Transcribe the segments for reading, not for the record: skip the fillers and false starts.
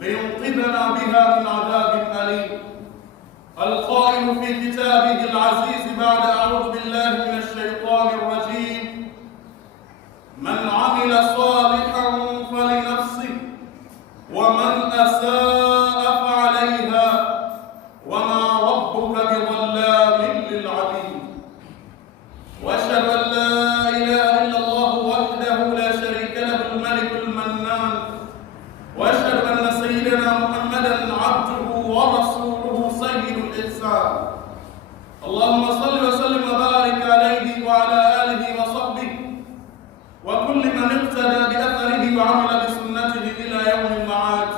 لينقذنا بها من عذاب أليم. القائل في كتابه العزيز بعد أعوذ بالله من الشيطان الرجيم: من عمل صالحا فلنفسه ومن أساء فعليها وما ربك بظلام للعبيد. وأشهد أن لا إله إلا الله وحده لا شريك له الملك المنان، وأشهد أن سيدنا محمدا عبده ورسوله سيد الإحسان. اللهم صل وسلم وبارك عليه وعلى آله وصحبه وكل من اقتدى بأثره وعمل بسنته إلى يوم المعاد.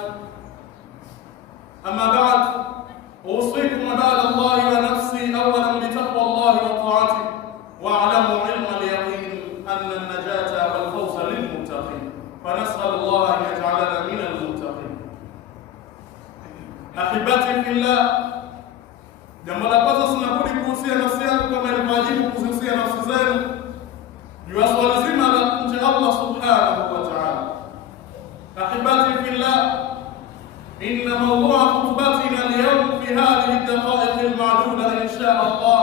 أما بعد، أوصيكم عباد الله ونفسي أولا بتقوى الله وطاعته، واعلموا علم اليقين أن النجاة والفوز للمتقين، فنسأل الله أن يجعلنا من المتقين. أحبتي في الله, jambo la kwanza sinabudi kuhusia nafsi yangu kama ilivyowajibu kuhusia nafsi zenu juu ya swala zima la kumcha Allah subhanahu wa ta'ala. Ahibati fillah, inna mawdu'a khutbatina al-yawm fi hadhihi ad-daqa'iq al-ma'duda insha Allah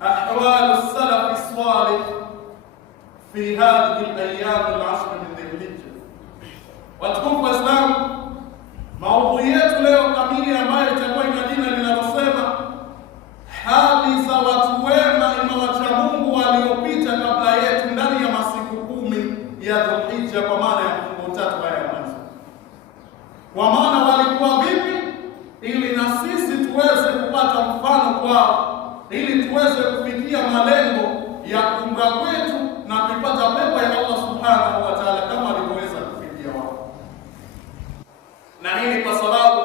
ahwal as-salaf as-salih fi hadhihi al-ayyam al-'ashr min Dhul-Hijjah. Watukufu wa Islam, maudhui yetu leo kamili ambayo itakuwa ina jina linalosema hali za watu wema ima wacha Mungu waliopita kabla yetu ndani ya masiku 10 ya Dhul-Hijjah, kwa maana ya mfungo 3 ya mwanzo. Kwa maana walikuwa vipi, ili na sisi tuweze kupata mfano kwao, ili tuweze kufikia malengo ya kuunga kwetu na kupata pepo ya Allah subhanahu wa ta'ala kama alivyoweza kufikia wao. Na hii kwa sababu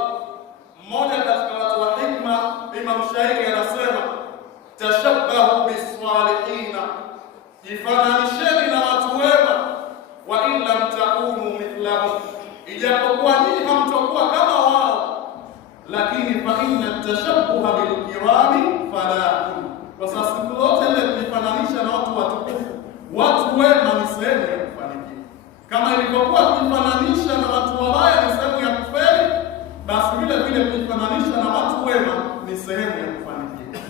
mmoja katika watu wa hikma, Imam Shairi, anasema tashabbahu bis-salihina, jifananisheni na watu wema, wa in lam takunu mithlahum, ijapokuwa nyinyi hamtakuwa kama wao, lakini fa inna tashabbuha bil-kirami falahun, kwa sababu siku zote ile kujifananisha na watu watukufu, watu wema ni sehemu ya kufanikiwa. Kama ilivyokuwa kujifananisha na watu wabaya ni sehemu ya kufeli, basi vile vile kujifananisha na watu wema ni sehemu ya kufanikiwa.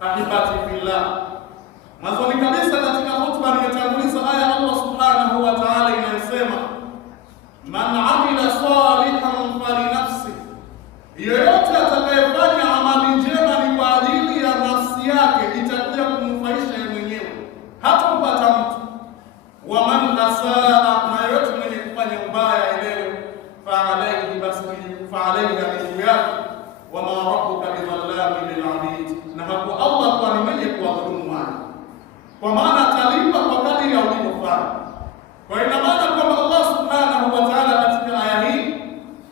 Ahibati fillah, mwanzoni kabisa katika hotuba nimetanguliza aya Allah subhanahu wa ta'ala inayosema man amila salihan falinafsi, yeyote atakayefanya amali njema ni kwa ajili ya nafsi yake, itakuja kumnufaisha yeye mwenyewe, hatampata mtu. Wa man asaa, na yeyote mwenye kufanya ubaya elewe fa alayhi, basi fa alayhi juu yake, wa ma rabbuka bidhallamin lil'abid, na hapo Allah kwa ni mwenye kuwadhulumu watu, kwa maana atalipa kwa kadiri ya ulivyofanya. Kwa ina maana kwamba Allah subhanahu wa ta'ala katika aya hii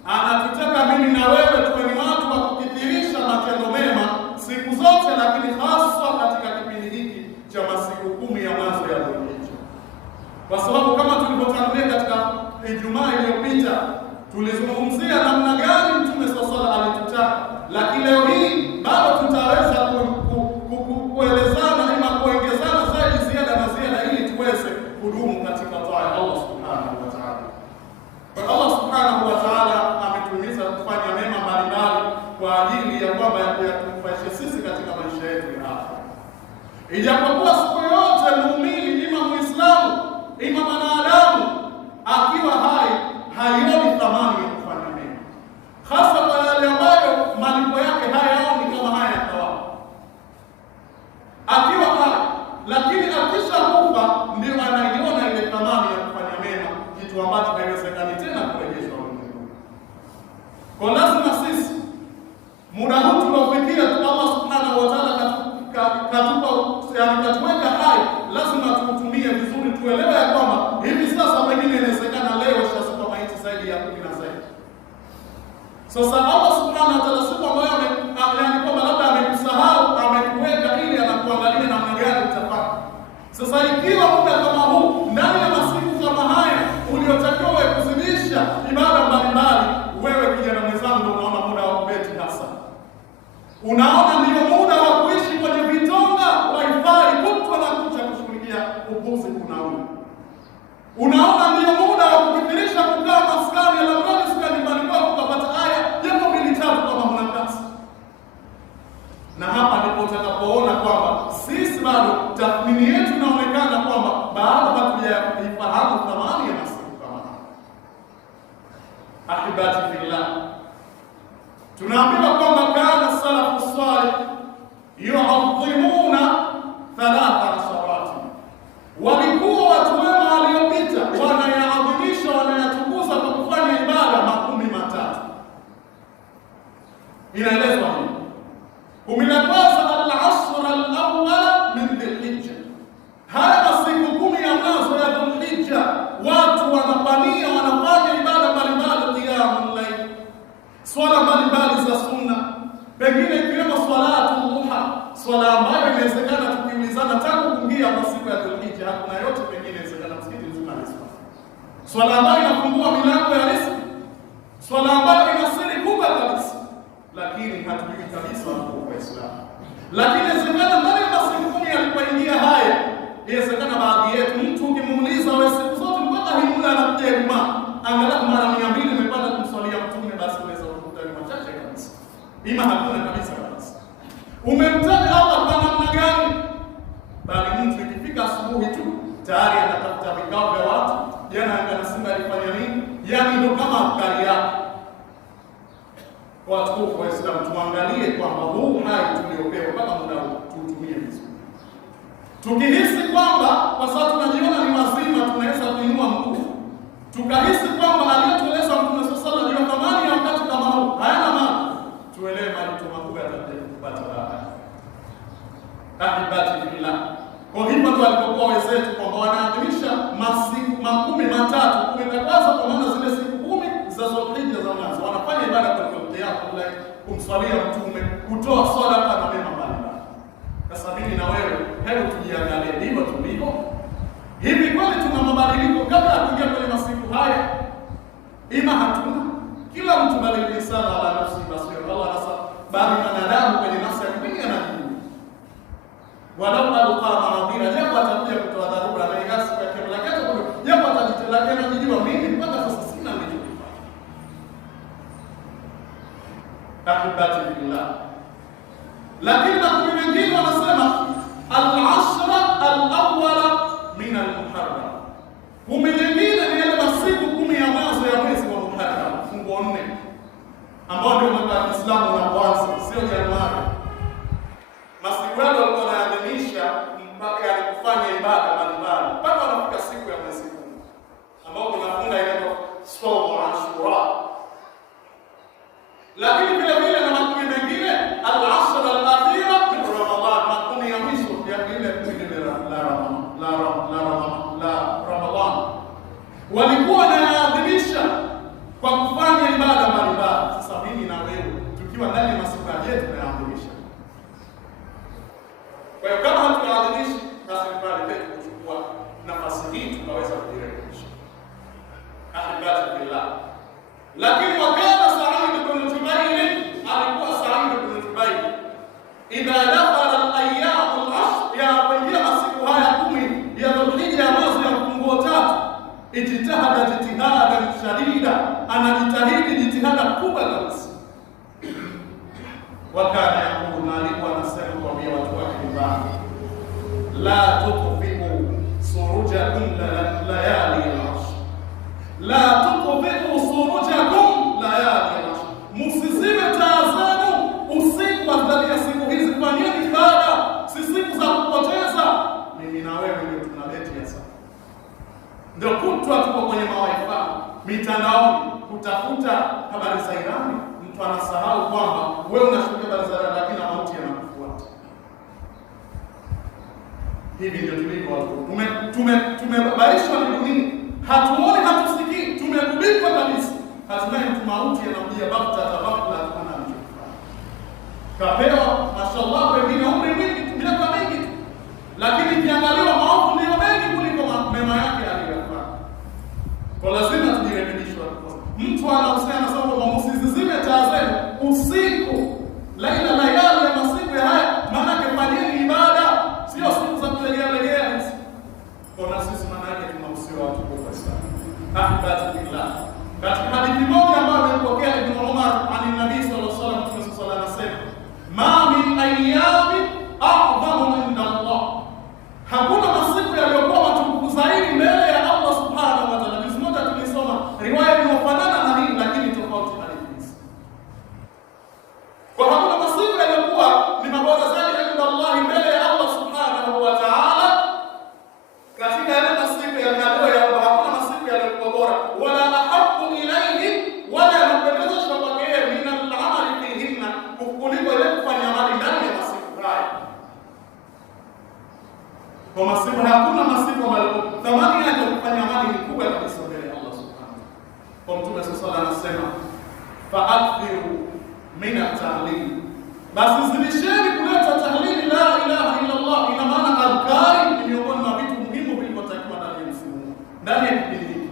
anatutaka mimi na wewe tuwe ni watu wa kukithirisha matendo mema siku zote, lakini hasa katika kipindi hiki cha masiku 10 ya mwanzo ya Dhul-Hijjah. Kwa sababu kama tulivyotangulia katika Ijumaa iliyopita, tulizungumzia namna gani Mtume sallallahu alaihi wasallam alitutaka, lakini leo hii bado tutaweza kuelezana ama kuongezana zaidi ziada na ziada, ili tuweze kudumu katika taa ya Allah subhanahu wa ta'ala. Kwa Allah subhanahu wa ta'ala ametuhimiza kufanya mema mbalimbali kwa ajili ya kwamba ya kutufaisha sisi katika maisha yetu ya hapa. Ijapokuwa siku yote muumini, ima Muislamu, ima mwanadamu, akiwa hai haioni thamani ya kufanya mema, hasa kwa yale ambayo malipo yake hayaoni kama haya ya thawabu akiwa hai, lakini akishakufa ndio anaiona ile thamani ya kufanya mema, kitu ambacho haiwezekani tena kurejeshwa ulimwenguni. Kwa lazima sisi muda huu tunaofikia Allah subhanahu wa ta'ala katuweka hai, lazima tuutumie vizuri, tuelewe ya kwamba hivi sasa pengine inawezekana leo shasipa maiti zaidi ya 10 na zaidi. Sasa Allah subhanahu wa ta'ala siku ambayo yani kwamba labda amekusahau, amekuweka ili anakuangalia namna gani utafanya. Sasa ikiwa muda kama huu ndani ya masiku kama haya uliotakiwa kuzidisha ibada mbalimbali, wewe kijana mwenzangu unaona muda wa kubeti hasa, unaona ndio muda wa kuishi kwenye vitonga wifi kutwa na kucha kushughulikia upuzi kuna unaona ndio muda wa kukithirisha kukaa maskani ya Ahibati fillah, tunaambiwa kwamba kana salafu salih yu'azzimuna 13, walikuwa watu wema waliopita wanayaadhimisha, wanayatukuza kwa kufanya ibada 13. Inaelezwa hivi: 11 al-ashr al-awwal min dhil-hijja, haya masiku 10 ya mwanzo ya Dhul-Hijja watu wanapania, wanafanya ibada mbalimbali, qiyamul layl, swala mbalimbali za sunna, pengine ikiwemo salatu duha, swala ambayo inawezekana tukiulizana tangu kuingia kwa siku ya Dhul-Hijja hakuna yote, pengine inawezekana msikiti mzima ni swala ambayo inafungua milango ya riziki, swala ambayo ina siri kubwa kabisa, lakini hatujui kabisa kwa Uislamu. Lakini inawezekana ndani ya masiku 10 alipoingia haya, inawezekana baadhi yetu mtu ukimuuliza wewe siku zote mpaka himula anakuja Ijumaa angalau mara 200 umepata kumswalia Mtume, basi unaweza kukuta ni machache kabisa, ima hakuna kabisa. Umemtaja Allah kwa namna gani? Bali mtu ikifika asubuhi tu tayari anatafuta vikao vya watu, jana anasema alifanya nini, yani ndio kama afkari yake. Watukufu wa Islam, tuangalie kwamba huu hai tuliopewa mpaka muda huu tuutumie vizuri. Tukihisi kwamba kwa sababu tunajiona ni wazima tunaweza kuinua mguu, tukahisi kwamba aliyotueleza Mtume sallallahu alaihi wasallam thamani ya wakati kama huu hayana maana, tuelewe malipo makubwa yatakuja kupata baadaye. Ahibati fillah, kwa hivyo ndio walipokuwa wenzetu kwamba wanaadhimisha masiku 13 kumekataza, kwa maana zile siku 10 za Dhul-Hijja za mwanzo wanafanya ibada kwa kula, kumswalia Mtume, kutoa sadaka na mema mbalimbali. Sasa mimi na wewe, hebu tujiangalie, ndivyo tulivyo hivi kweli? Tuna mabadiliko kabla ya kuingia kwenye masiku haya? Ima hatuna? Kila mtu bali sana ala nafsi basira. Allah anasema bali wanadamu kwenye nafsi yake mwenyewe anajibu, walau alqa maradhira, japo atakuja kutoa dharura na ingasi kwa kila kitu, japo atajitelekea na kujua mimi mpaka sasa sina nilichofanya. Ahibati fillah, lakini makumi mengine wanasema al-ashra al-awwala min al-Muharram, 10 nyingine ni yale masiku 10 ya mwanzo ya mwezi wa Muharram, fungo 4 ambao ndio mwaka wa Kiislamu unapoanza, sio Januari. Masiku yale walikuwa wanaadhimisha mpaka ya kufanya ibada mbalimbali mpaka wanafika siku ya mwezi 10 ambao tunafunga inaitwa Saumu Ashura. Lakini vile vile na makumi mengine al-ashr al-akhira min Ramadhan, makumi ya mwisho ya ile kumi la Ramadhan walikuwa wanaadhimisha kwa kufanya ibada mbalimbali. Sasa mimi na wewe tukiwa ndani ya masiku yetu tunaadhimisha. Kwa hiyo kama hatuadhimishi, basi pale petu kuchukua nafasi hii tukaweza kujirekebisha. Ahibati fillah, lakini wakati Sa'id ibn Jubair alikuwa Sa'id ibn Jubair idha dakhala al-ayyam al-ashr, ya kuingia masiku haya 10 ya Dhul-Hijja ambazo ya mfungo 3, ijtihada jitihada shadida, anajitahidi jitihada kubwa kabisa. Wakati yakuna alikuwa anasema kwa watu wake nyumbani, la tutfi'u surujakum layali al-ashr, la tutfi'u surujakum layali al-ashr, musizime taa zenu usiku wa ndani ya siku hizi. Kwa nini ibada? Si siku za kupoteza. Mimi na wewe ndio tunaleta ya sana, ndio kutwa tuko kwenye mawaifa mitandaoni kutafuta habari za Irani. Mtu anasahau kwamba wewe unashuhudia habari za Irani, lakini mauti yanakufuata. Hivi ndio tulivyo watu. Tumebaishwa na dunia, hatuoni, hatusikii, tumegubikwa kabisa. Hatimaye mtu mauti yanamjia bakta tabakla, hatuna anachofanya. Kapewa mashallah wengine umri mwingi, miaka mingi tu, lakini kiangaliwa maovu ndio mengi kuliko mema yake aliyofanya. Kwa lazima tujirekebishwe. Mtu anahusiana sana kwamba msizizime taa zenu usiku, laila layali ya masiku ya haya, maana kefanyeni ibada, sio siku za kulegea hizi. Kwa sisi maana yake tunahusiwa watu kwa sana. Ahibati fillah, katika hadithi moja ambayo amepokea Ibn Umar ani Nabii sallallahu alaihi wasallam, Mtume sallallahu alaihi wasallam anasema, ma min ayyamin a'zamu inda Allah, hakuna masiku yaliyokuwa matukufu zaidi mbele ya Allah subhanahu wa ta'ala. Juzi moja tulisoma riwaya iliyofanana na hii, lakini sallallahu alaihi wasallam anasema fa'akthiru min at-tahlil, basi zidisheni kuleta tahlili la ilaha illa Allah. Ina maana adhkari ni miongoni mwa vitu muhimu vilivyotakiwa ndani ya mfumo, ndani ya kipindi hiki.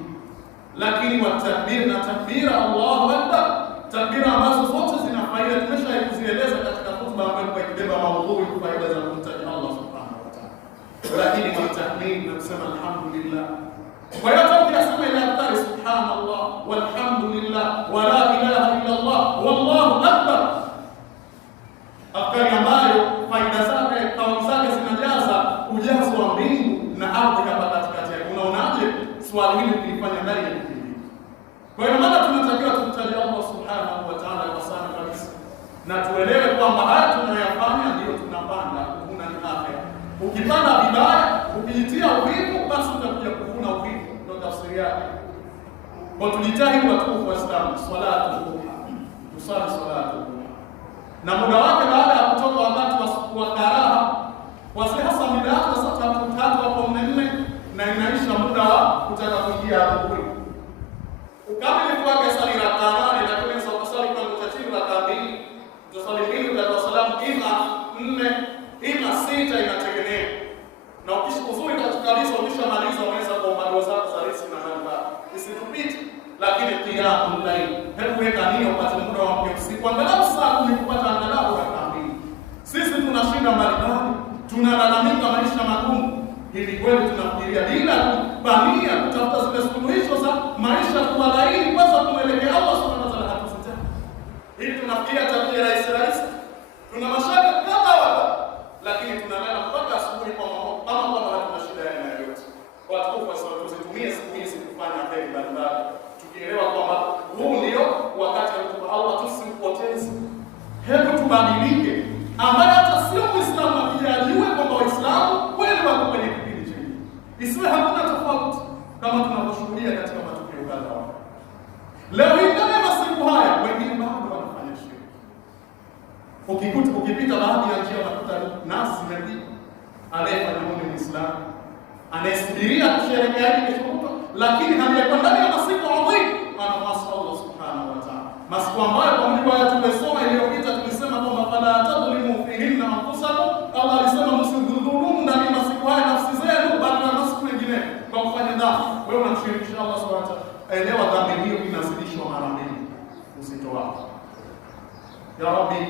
Lakini wa takbir na takbira Allahu Akbar, takbira ambazo zote zina faida, tumeshazieleza katika hotuba ambayo kwa kibeba maudhui faida za kumtaja Allah subhanahu wa ta'ala. Lakini wa tahmid na kusema alhamdulillah. Kwa hiyo tunasema ile adhkari subhanallah walhamdulillah wa la ilaha illa Allah wallahu akbar, adhkari ambayo faida zake, kauli zake zinajaza ujazo wa mbingu na ardhi hapa katikati yake. Unaonaje swali hili ukilifanya ndani ya kipindi? Kwa hiyo maana tunatakiwa tumtaje Allah subhanahu wa ta'ala kwa sana kabisa, na tuelewe kwamba haya tunayafanya ndio tunapanda kuvuna ni akhera. Ukipanda vibaya, ukijitia uvivu, basi utakuja kuvuna uvivu. Ndio tafsiri yake. Kwa tujitahidi watukufu wa Islam, swalatu duha, tusali swalatu duha, na muda wake baada ya kutoka wakati wa karaha, wazee hasa muda wake saa 3 hapo 4 na inaisha muda wa kutaka kuingia adhuhuri. Ukamilifu wake sali rakaa 8, lakini sasa kusali kwa mtatibu rakaa 2, tusali 2 kwa salamu ima 4 ima 6, inategemea. Na ukishukuzuri katika lizo ukishamaliza unaweza kuomba dua zako za riziki na baraka. Isitupite, lakini qiyamul layl, hebu weka nia upate muda wa usiku angalau saa 10 kupata angalau rakaa 2. Sisi tunashinda mbalimbali, tunalalamika maisha magumu. Hivi kweli tunafikiria bila kupania kutafuta zile suluhisho za maisha kuwa laini, kwanza kumwelekea Allah subhanahu wa ta'ala hatusitaki. Hivi tunafikiria tabia rais. Tuna mashaka kama wala, lakini tunalala mpaka asubuhi kwa mambo kama hatuna shida ya aina yoyote. Watu kwa sababu tuzitumie siku hizi kufanya kheri mbalimbali, tukielewa kwamba huu ndio wakati wa Allah, tusimpoteze. Hebu tubadilike, ambaye hata sio Muislamu akijaliwe kwamba Waislamu kweli wako kwenye kipindi chini, isiwe hakuna tofauti kama tunavyoshuhudia katika matukio kadhaa. Leo hii ndani ya masiku haya wengine bado wanafanya shirki. Ukipita baadhi ya njia unakuta nasi zimepigwa, anayefanya huyu ni Muislamu, anayesubiria kusherehekea hili kesho kutwa, lakini hajakuwa ndani ya masiku adhimu, anamwasi Allah subhanahu wa ta'ala. Masiku ambayo kwa mujibu wa aya tumesoma iliyopita tulisema kwamba fala tadhlimu fihinna anfusakum, Allah alisema msidhulumu ndani ya masiku haya nafsi zenu, bali na masiku mengine kwa kufanya dhambi. Wewe unamshirikisha Allah subhanahu wa ta'ala, elewa dhambi hiyo inazidishwa mara 2 uzito wake. Ya Rabbi